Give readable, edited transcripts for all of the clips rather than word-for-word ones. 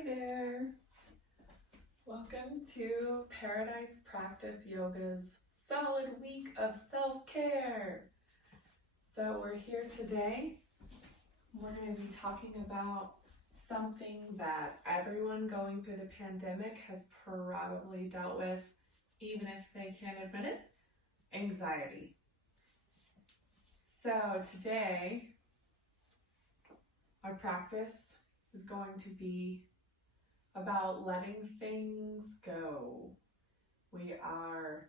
Hi there. Welcome to Paradise Practice Yoga's solid week of self-care. So we're here today. We're going to be talking about something that everyone going through the pandemic has probably dealt with, even if they can't admit it: anxiety. So today, our practice is going to be about letting things go. We are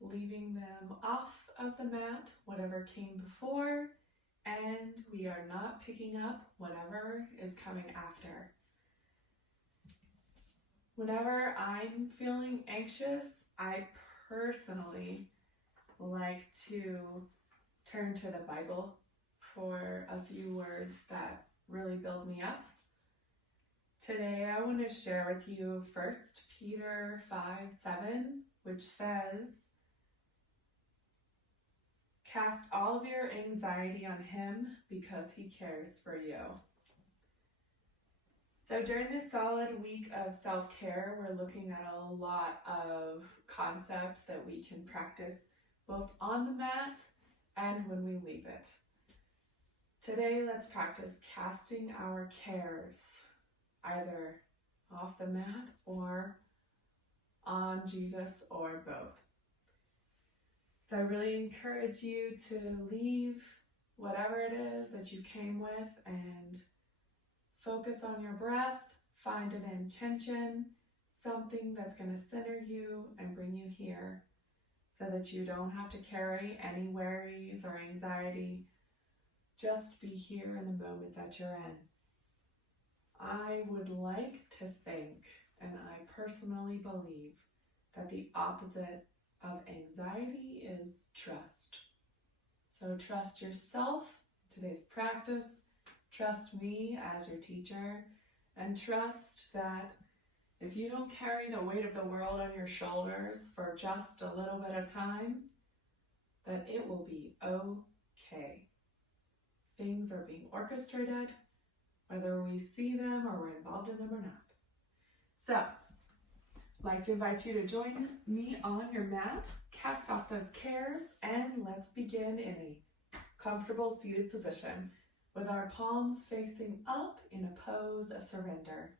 leaving them off of the mat, whatever came before, and we are not picking up whatever is coming after. Whenever I'm feeling anxious, I personally like to turn to the Bible for a few words that really build me up. Today I want to share with you 1 Peter 5:7, which says, "Cast all of your anxiety on him because he cares for you." So during this solid week of self-care, we're looking at a lot of concepts that we can practice both on the mat and when we leave it. Today, let's practice casting our cares either off the mat or on Jesus, or both. So I really encourage you to leave whatever it is that you came with and focus on your breath. Find an intention, something that's going to center you and bring you here so that you don't have to carry any worries or anxiety. Just be here in the moment that you're in. I would like to think, and I personally believe, that the opposite of anxiety is trust. So trust yourself in today's practice, trust me as your teacher, and trust that if you don't carry the weight of the world on your shoulders for just a little bit of time, that it will be okay. Things are being orchestrated, whether we see them or we're involved in them or not. So, I'd like to invite you to join me on your mat, cast off those cares, and let's begin in a comfortable seated position with our palms facing up in a pose of surrender.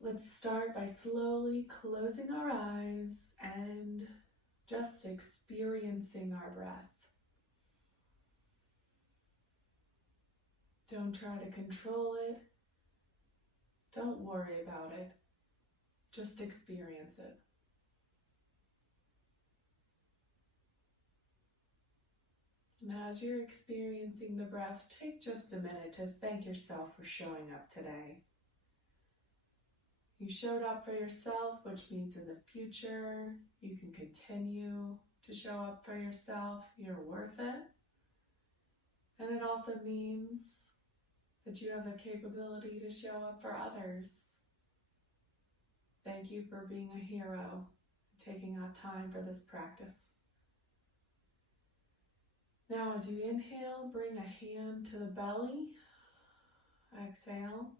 Let's start by slowly closing our eyes and just experiencing our breath. Don't try to control it. Don't worry about it. Just experience it. And as you're experiencing the breath, take just a minute to thank yourself for showing up today. You showed up for yourself, which means in the future, you can continue to show up for yourself. You're worth it. And it also means that you have a capability to show up for others. Thank you for being a hero, taking out time for this practice. Now, as you inhale, bring a hand to the belly. Exhale.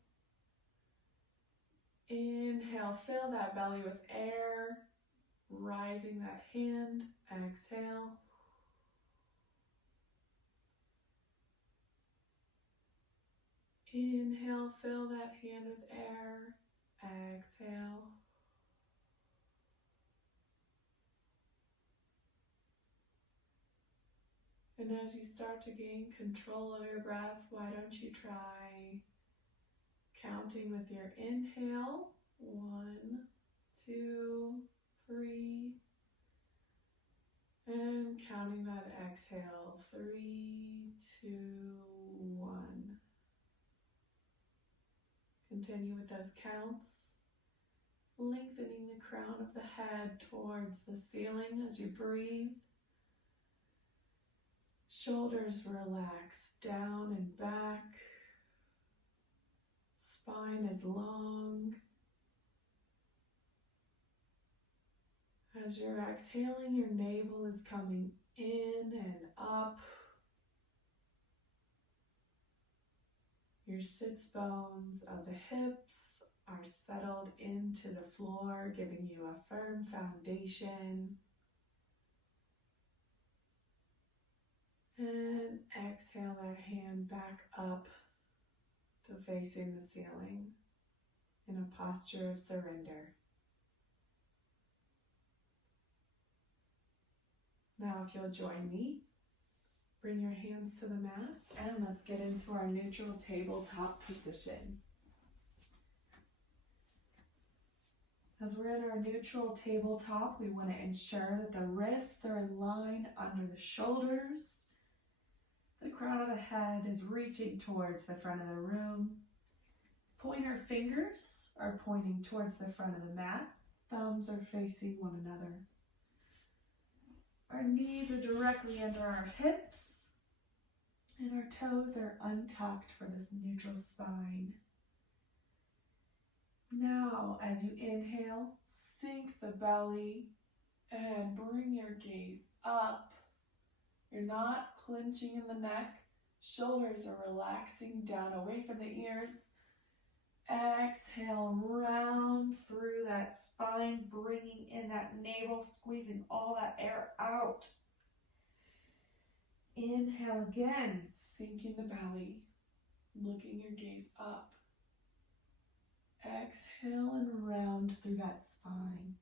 Inhale, fill that belly with air, rising that hand. Exhale. Inhale, fill that hand with air. Exhale. And as you start to gain control of your breath, why don't you try counting with your inhale? 1, 2, 3. And counting that exhale. 3, 2, 1. Continue with those counts, lengthening the crown of the head towards the ceiling as you breathe. Shoulders relax down and back. Spine is long. As you're exhaling, your navel is coming in and up. Your sits bones of the hips are settled into the floor, giving you a firm foundation. And exhale that hand back up to facing the ceiling in a posture of surrender. Now, if you'll join me, bring your hands to the mat and let's get into our neutral tabletop position. As we're in our neutral tabletop, we want to ensure that the wrists are in line under the shoulders. The crown of the head is reaching towards the front of the room. Pointer fingers are pointing towards the front of the mat. Thumbs are facing one another. Our knees are directly under our hips, and our toes are untucked for this neutral spine. Now, as you inhale, sink the belly and bring your gaze up. You're not clenching in the neck. Shoulders are relaxing down away from the ears. Exhale, round through that spine, bringing in that navel, squeezing all that air out. Inhale again, sinking the belly, looking your gaze up. Exhale and round through that spine.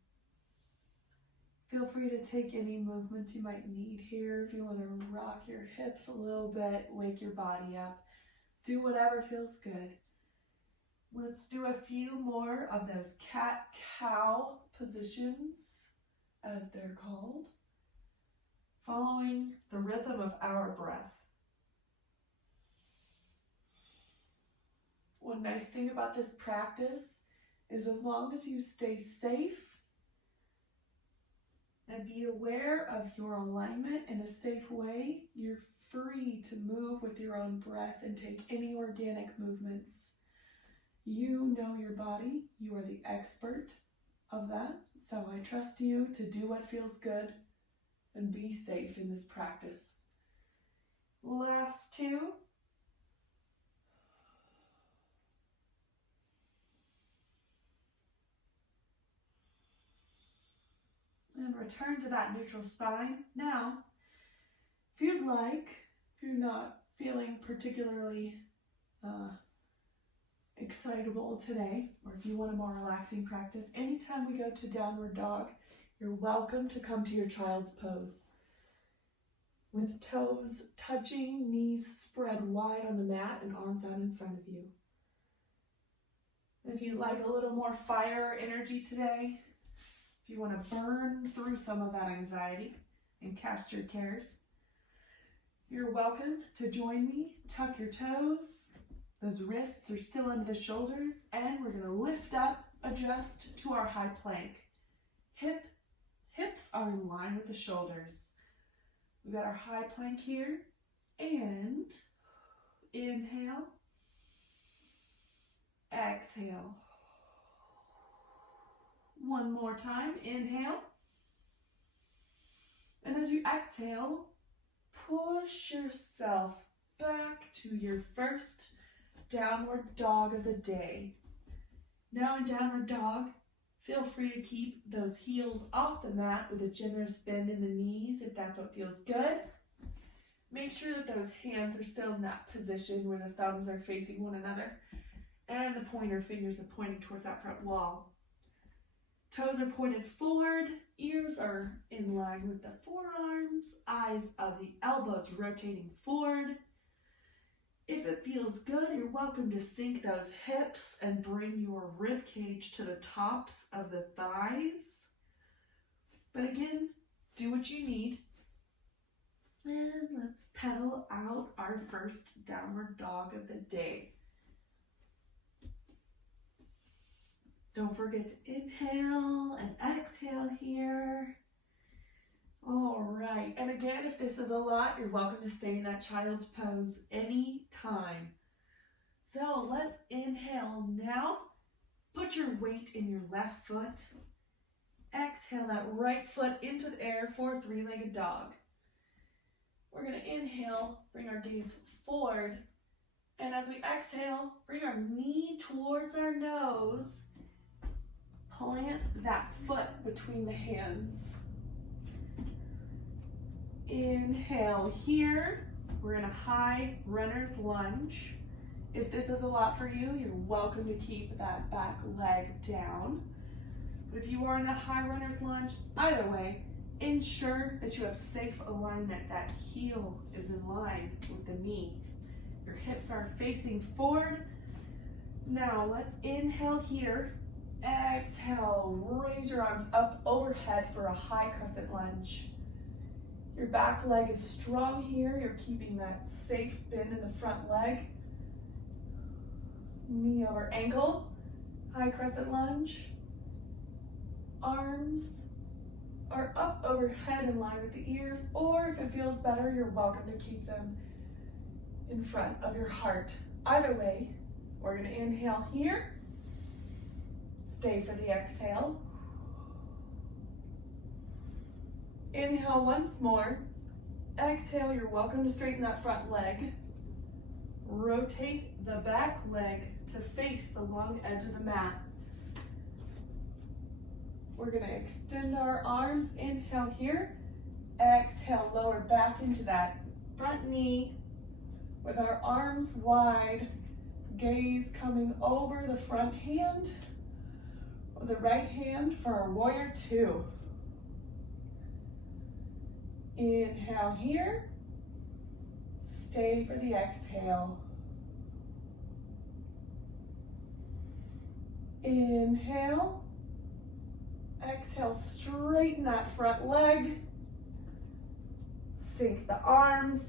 Feel free to take any movements you might need here. If you want to rock your hips a little bit, wake your body up. Do whatever feels good. Let's do a few more of those cat-cow positions, as they're called, following the rhythm of our breath. One nice thing about this practice is as long as you stay safe and be aware of your alignment in a safe way, you're free to move with your own breath and take any organic movements. You know your body. You are the expert of that. So I trust you to do what feels good and be safe in this practice. Last two. And return to that neutral spine. Now, if you'd like, if you're not feeling particularly excitable today, or if you want a more relaxing practice, anytime we go to downward dog, you're welcome to come to your child's pose. With toes touching, knees spread wide on the mat, and arms out in front of you. If you'd like a little more fire energy today, if you want to burn through some of that anxiety and cast your cares, you're welcome to join me. Tuck your toes. Those wrists are still under the shoulders, and we're going to lift up, adjust to our high plank. Hips are in line with the shoulders. We've got our high plank here, and inhale, exhale. One more time, inhale. And as you exhale, push yourself back to your first downward dog of the day. Now in downward dog, feel free to keep those heels off the mat with a generous bend in the knees if that's what feels good. Make sure that those hands are still in that position where the thumbs are facing one another and the pointer fingers are pointing towards that front wall. Toes are pointed forward, ears are in line with the forearms, eyes of the elbows rotating forward. If it feels good, you're welcome to sink those hips and bring your rib cage to the tops of the thighs. But again, do what you need. And let's pedal out our first downward dog of the day. Don't forget to inhale and exhale here. All right, and again, if this is a lot, you're welcome to stay in that child's pose anytime. So let's inhale now. Put your weight in your left foot. Exhale that right foot into the air for three-legged dog. We're gonna inhale, bring our gaze forward, And as we exhale, bring our knee towards our nose. Plant that foot between the hands. Inhale here. We're in a high runner's lunge. If this is a lot for you, you're welcome to keep that back leg down. But if you are in that high runner's lunge, either way, ensure that you have safe alignment. That heel is in line with the knee. Your hips are facing forward. Now let's inhale here. Exhale, raise your arms up overhead for a high crescent lunge. Your back leg is strong here. You're keeping that safe bend in the front leg. Knee over ankle, high crescent lunge. Arms are up overhead in line with the ears, or if it feels better, you're welcome to keep them in front of your heart. Either way, we're gonna inhale here. Stay for the exhale. Inhale once more. Exhale, you're welcome to straighten that front leg. Rotate the back leg to face the long edge of the mat. We're gonna extend our arms. Inhale here. Exhale, lower back into that front knee with our arms wide. Gaze coming over the front hand or the right hand for our warrior two. Inhale here. Stay for the exhale. Inhale. Exhale, straighten that front leg. Sink the arms.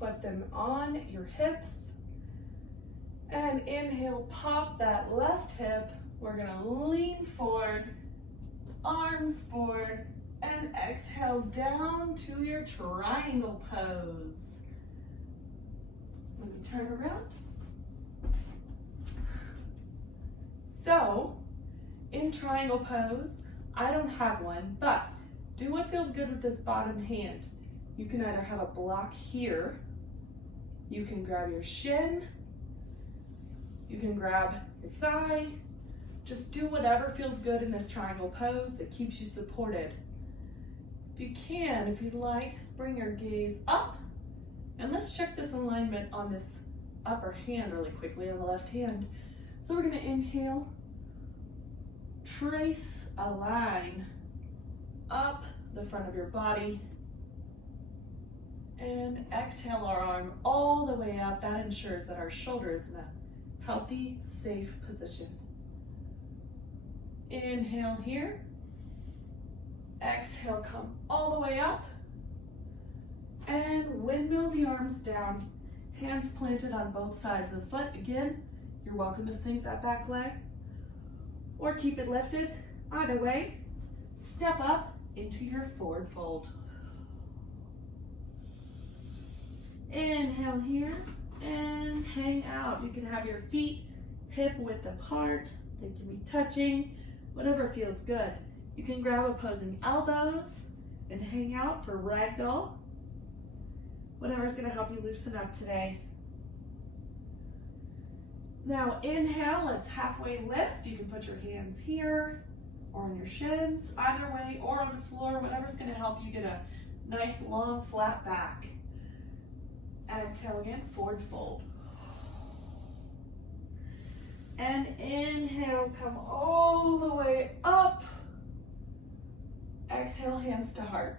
Put them on your hips. And inhale, pop that left hip. We're gonna lean forward, arms forward, and exhale down to your triangle pose. Let me turn around. So, in triangle pose, I don't have one, but do what feels good with this bottom hand. You can either have a block here, you can grab your shin, you can grab your thigh, just do whatever feels good in this triangle pose that keeps you supported. If you can, if you'd like, bring your gaze up, and let's check this alignment on this upper hand really quickly on the left hand. So we're gonna inhale, trace a line up the front of your body, and exhale our arm all the way up. That ensures that our shoulder is in a healthy, safe position. Inhale here. Exhale, come all the way up. And windmill the arms down. Hands planted on both sides of the foot. Again, you're welcome to sink that back leg or keep it lifted. Either way, step up into your forward fold. Inhale here and hang out. You can have your feet hip width apart. They can be touching, whatever feels good. You can grab opposing elbows and hang out for ragdoll. Whatever's gonna help you loosen up today. Now inhale, let's halfway lift. You can put your hands here or on your shins, either way, or on the floor, whatever's gonna help you get a nice long flat back. Exhale again, forward fold. And inhale, come all the way up. Exhale, hands to heart.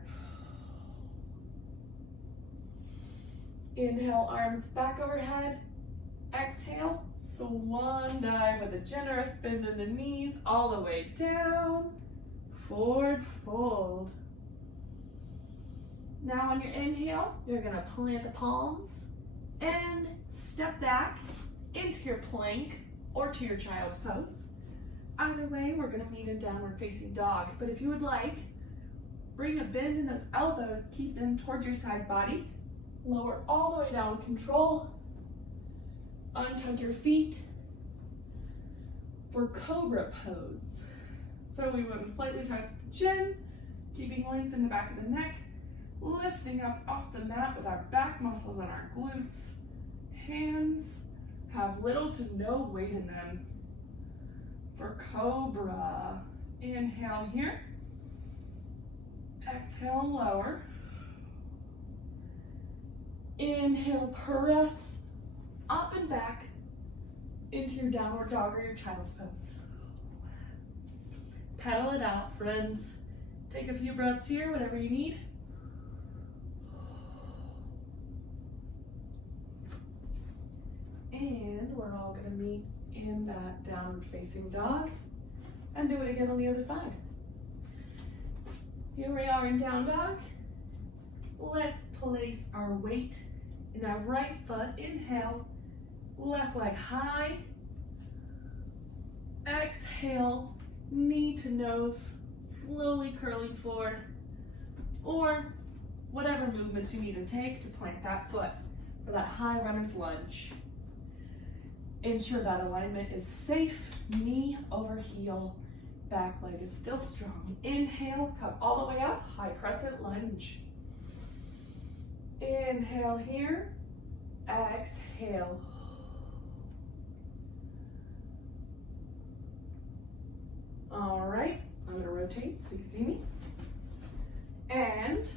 Inhale, arms back overhead. Exhale, swan dive with a generous bend in the knees all the way down. Forward fold. Now on your inhale, you're gonna plant the palms and step back into your plank or to your child's pose. Either way, we're gonna meet in downward facing dog. But if you would like, bring a bend in those elbows, keep them towards your side body. Lower all the way down with control. Untuck your feet for cobra pose. So we want to slightly tuck the chin, keeping length in the back of the neck, lifting up off the mat with our back muscles and our glutes. hands have little to no weight in them. For cobra, inhale here. Exhale, lower. Inhale, press up and back into your downward dog or your child's pose. Pedal it out, friends. Take a few breaths here, whatever you need. And we're all gonna meet in that downward facing dog and do it again on the other side. Here we are in down dog. Let's place our weight in our right foot. Inhale, left leg high. Exhale, knee to nose, slowly curling forward, or whatever movements you need to take to plant that foot for that high runner's lunge. Ensure that alignment is safe, knee over heel, back leg is still strong. Inhale, come all the way up, high crescent lunge. Inhale here, exhale. All right, I'm gonna rotate so you can see me. And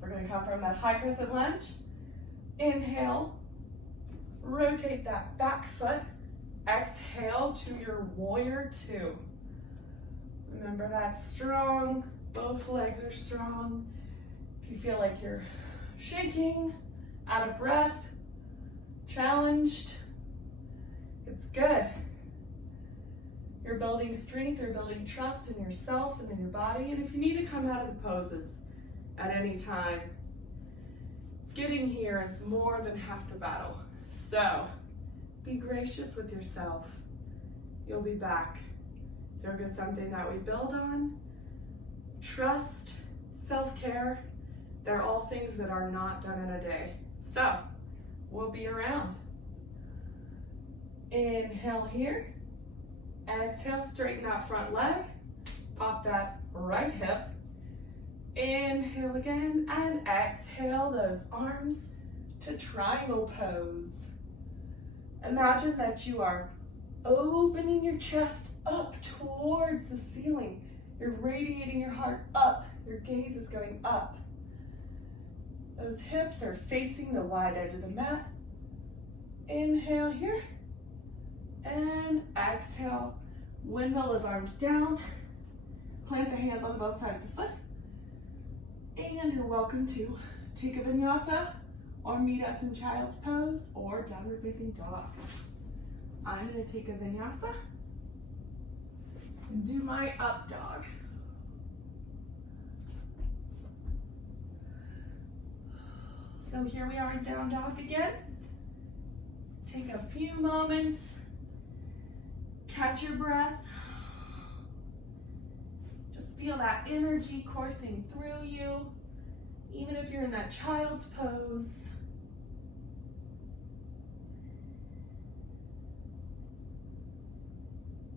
we're gonna come from that high crescent lunge. Inhale, rotate that back foot. Exhale to your warrior two. Remember that's strong, both legs are strong. If you feel like you're shaking, out of breath, challenged, it's good. You're building strength, you're building trust in yourself and in your body. And if you need to come out of the poses at any time, getting here is more than half the battle. So be gracious with yourself. You'll be back. Yoga is something that we build on. Trust, self-care, they're all things that are not done in a day. So we'll be around. Inhale here. Exhale, straighten that front leg. Pop that right hip. Inhale again and exhale those arms to triangle pose. Imagine that you are opening your chest up towards the ceiling. You're radiating your heart up. Your gaze is going up. Those hips are facing the wide edge of the mat. Inhale here. And exhale. Windmill those arms down. Plant the hands on both sides of the foot. And you're welcome to take a vinyasa or meet us in child's pose or downward facing dog. I'm going to take a vinyasa and do my up dog. So here we are in down dog again. Take a few moments, catch your breath. Just feel that energy coursing through you, even if you're in that child's pose.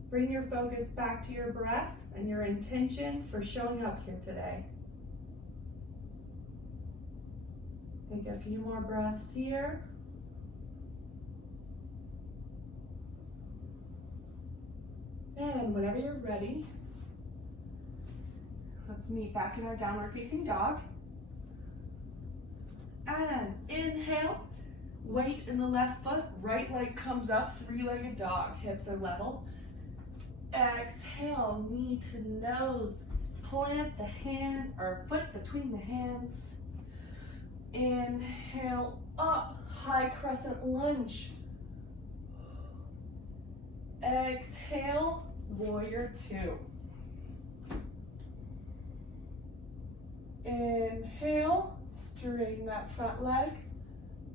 Bring your focus back to your breath and your intention for showing up here today. Take a few more breaths here. And whenever you're ready, let's meet back in our downward facing dog. And inhale, weight in the left foot, right leg comes up, three-legged dog, hips are level. Exhale, knee to nose, plant the hand or foot between the hands. Inhale, up, high crescent lunge. Exhale, warrior two. Inhale, straighten that front leg.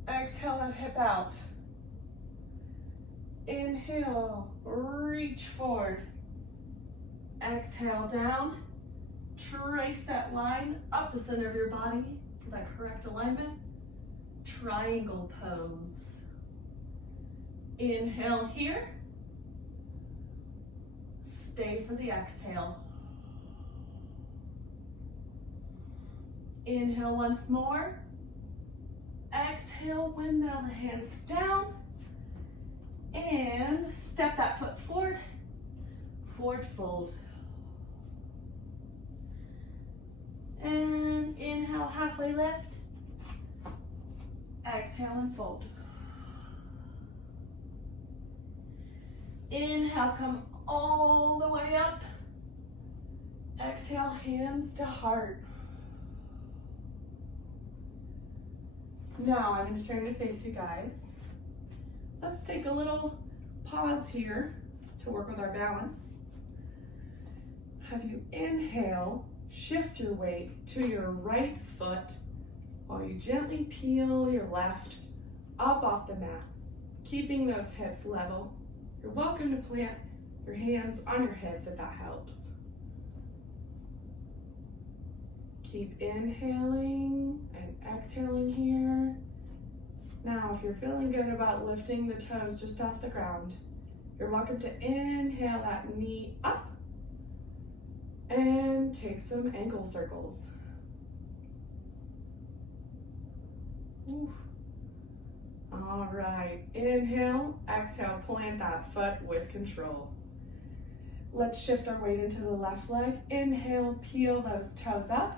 Exhale, that hip out. Inhale, reach forward. Exhale, down. Trace that line up the center of your body for that correct alignment. Triangle pose. Inhale here. Stay for the exhale. Inhale once more. exhale, windmill the hands down. And step that foot forward, forward fold. And inhale, halfway lift. Exhale and fold. Inhale, come all the way up. Exhale, hands to heart. Now I'm going to turn to face you guys. Let's take a little pause here to work with our balance. Have you inhale, shift your weight to your right foot while you gently peel your left up off the mat, keeping those hips level. You're welcome to plant your hands on your hips if that helps. Keep inhaling and exhaling here. Now, if you're feeling good about lifting the toes just off the ground, you're welcome to inhale that knee up and take some ankle circles. Ooh. All right, inhale, exhale, plant that foot with control. Let's shift our weight into the left leg. Inhale, peel those toes up.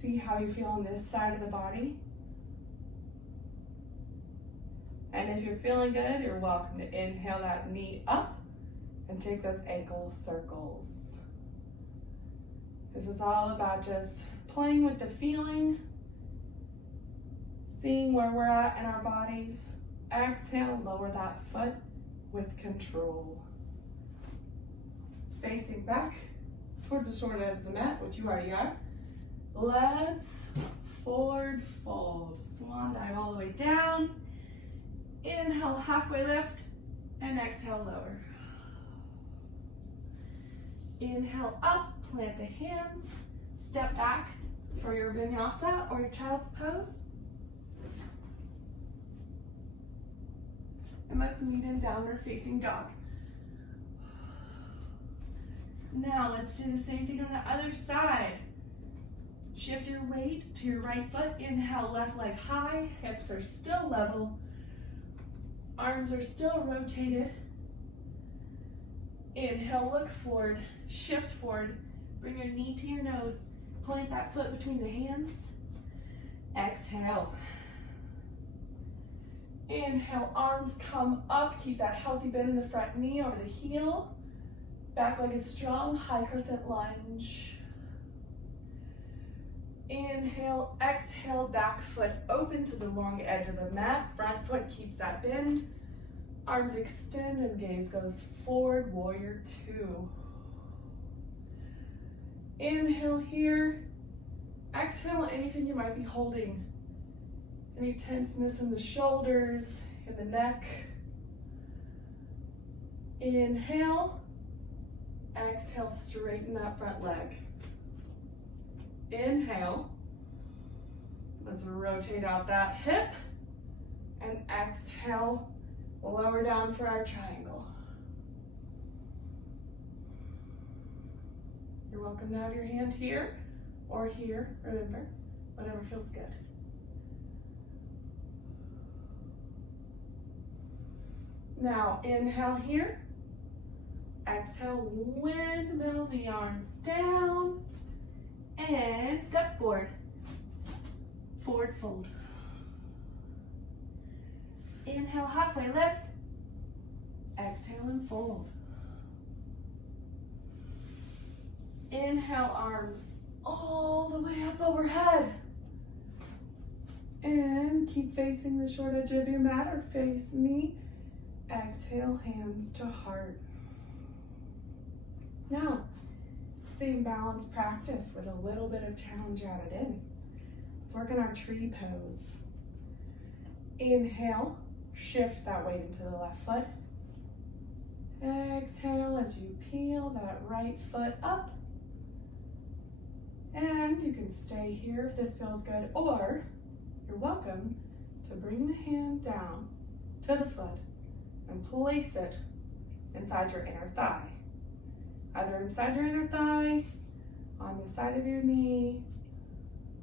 See how you feel on this side of the body. And if you're feeling good, you're welcome to inhale that knee up and take those ankle circles. This is all about just playing with the feeling, seeing where we're at in our bodies. Exhale, lower that foot with control. Facing back towards the short edge of the mat, which you already are. Let's forward fold. Swan dive all the way down. Inhale, halfway lift, and exhale, lower. Inhale up, plant the hands, step back for your Vinyasa or your child's pose. And let's meet in downward facing dog. Now let's do the same thing on the other side. Shift your weight to your right foot. Inhale, left leg high, hips are still level. Arms are still rotated. Inhale, look forward, shift forward. Bring your knee to your nose. Plant that foot between the hands. Exhale. Inhale, arms come up. Keep that healthy bend in the front knee over the heel. Back leg is strong, high crescent lunge. Inhale, exhale, back foot open to the long edge of the mat. Front foot keeps that bend. Arms extend and gaze goes forward, warrior two. Inhale here. Exhale anything you might be holding. Any tenseness in the shoulders, in the neck. Inhale. Exhale, straighten that front leg. Inhale. Let's rotate out that hip. And exhale, lower down for our triangle. You're welcome to have your hand here or here, remember, whatever feels good. Now, inhale here. Exhale, windmill the arms down. And step forward. Forward fold. Inhale, halfway lift. Exhale and fold. Inhale, arms all the way up overhead. And keep facing the short edge of your mat or face me. Exhale, hands to heart. Now, same balance practice with a little bit of challenge added in. Let's work on our tree pose. Inhale, shift that weight into the left foot. Exhale as you peel that right foot up. And you can stay here if this feels good, or you're welcome to bring the hand down to the foot and place it inside your inner thigh. Either inside your inner thigh, on the side of your knee,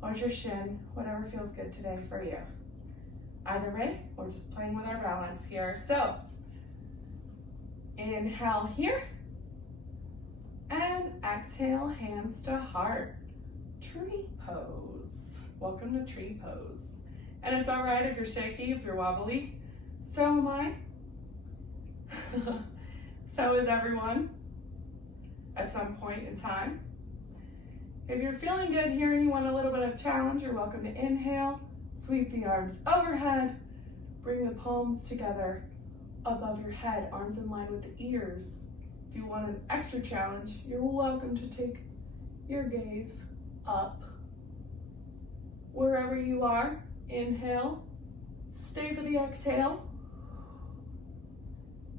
or your shin, whatever feels good today for you. Either way, we're just playing with our balance here. So, inhale here, and exhale, hands to heart. Tree pose. Welcome to tree pose. And it's all right if you're shaky, if you're wobbly. So am I. So is everyone at some point in time. If you're feeling good here and you want a little bit of challenge, you're welcome to inhale, sweep the arms overhead, bring the palms together above your head, arms in line with the ears. If you want an extra challenge, you're welcome to take your gaze up. Wherever you are, inhale, stay for the exhale,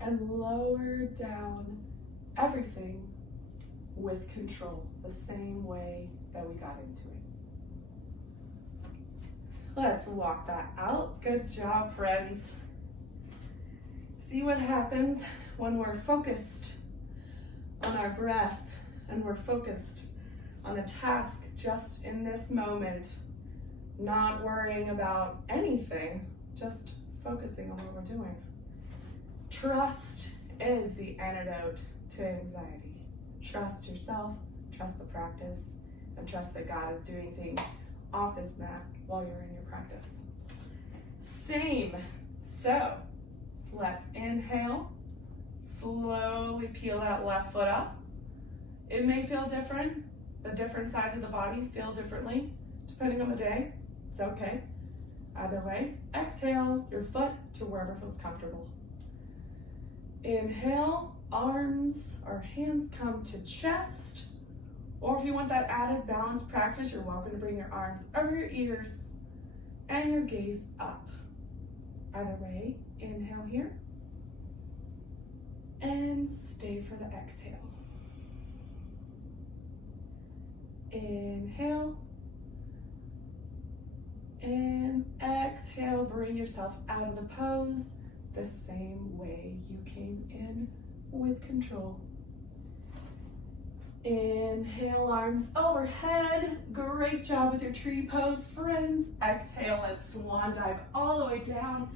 and lower down everything with control, the same way that we got into it. Let's walk that out. Good job, friends. See what happens when we're focused on our breath and we're focused on the task just in this moment, not worrying about anything, just focusing on what we're doing. Trust is the antidote to anxiety. Trust yourself, trust the practice, and trust that God is doing things off this mat while you're in your practice. Same. So let's inhale, slowly peel that left foot up. It may feel different. The different sides of the body feel differently depending on the day. It's okay. Either way, exhale your foot to wherever feels comfortable. Inhale, arms or hands come to chest. Or if you want that added balance practice, you're welcome to bring your arms over your ears and your gaze up. Either way, inhale here and stay for the exhale. Inhale and exhale, bring yourself out of the pose the same way you came in with control. Inhale, arms overhead. Great job with your tree pose, friends. Exhale, let's swan dive all the way down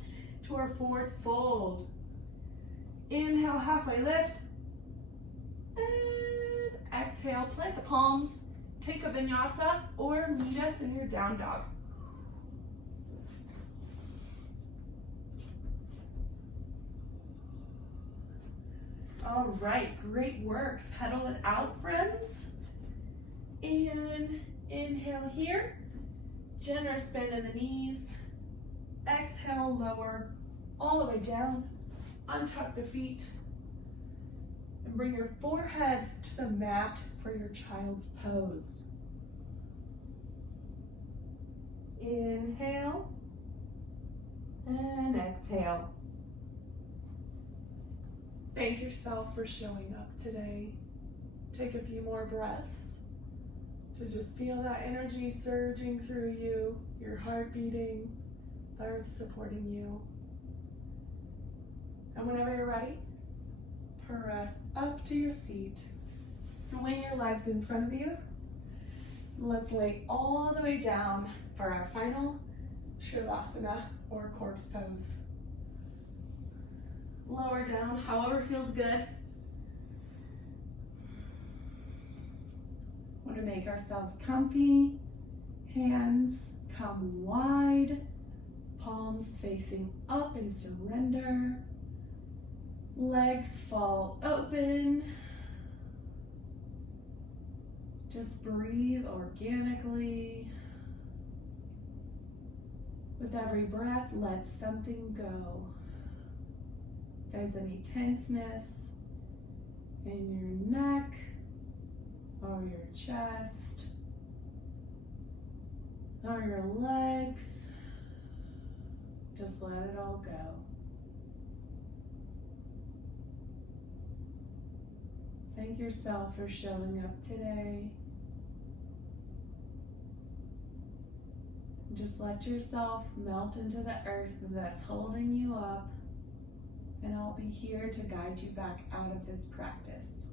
to our forward fold. Inhale, halfway lift. And exhale, plant the palms. Take a vinyasa or meet us in your down dog. All right, great work. Pedal it out, friends. And inhale here. Generous bend in the knees. Exhale, lower all the way down. Untuck the feet. And bring your forehead to the mat for your child's pose. Inhale. And exhale. Thank yourself for showing up today. Take a few more breaths to just feel that energy surging through you, your heart beating, the earth supporting you. And whenever you're ready, press up to your seat. Swing your legs in front of you. Let's lay all the way down for our final Shavasana or corpse pose. Lower down, however feels good. Want to make ourselves comfy. Hands come wide. Palms facing up in surrender. Legs fall open. Just breathe organically. With every breath, let something go. If there's any tenseness in your neck or your chest or your legs, just let it all go. Thank yourself for showing up today. Just let yourself melt into the earth that's holding you up, and I'll be here to guide you back out of this practice.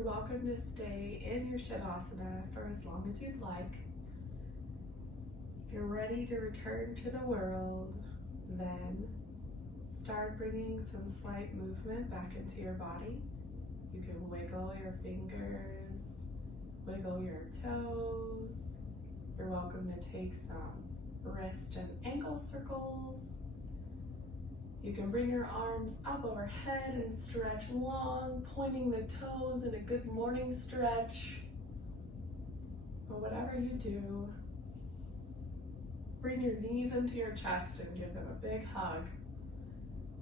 You're welcome to stay in your Shavasana for as long as you'd like. If you're ready to return to the world, then start bringing some slight movement back into your body. You can wiggle your fingers, wiggle your toes. You're welcome to take some wrist and ankle circles. You can bring your arms up overhead and stretch long, pointing the toes in a good morning stretch. But whatever you do, bring your knees into your chest and give them a big hug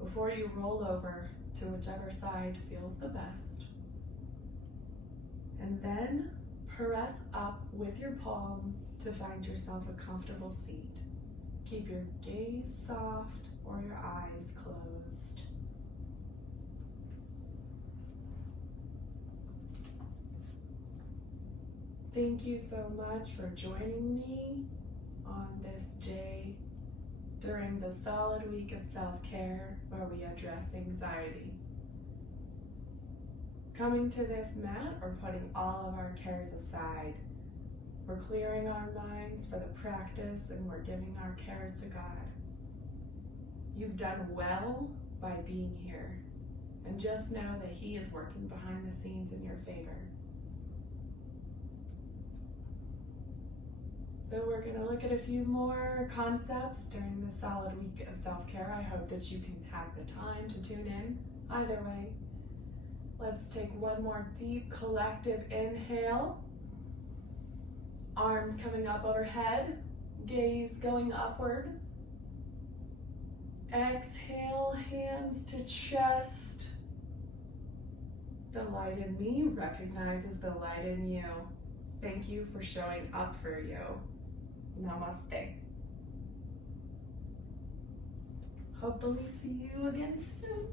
before you roll over to whichever side feels the best. And then press up with your palm to find yourself a comfortable seat. Keep your gaze soft or your eyes closed. Thank you so much for joining me on this day during the solid week of self-care where we address anxiety. Coming to this mat, we're putting all of our cares aside. We're clearing our minds for the practice and we're giving our cares to God. You've done well by being here, and just know that He is working behind the scenes in your favor. So we're going to look at a few more concepts during the solid week of self-care. I hope that you can have the time to tune in. Either way, let's take one more deep collective inhale. Arms coming up overhead, gaze going upward. Exhale, hands to chest. The light in me recognizes the light in you. Thank you for showing up for you. Namaste. Hopefully see you again soon.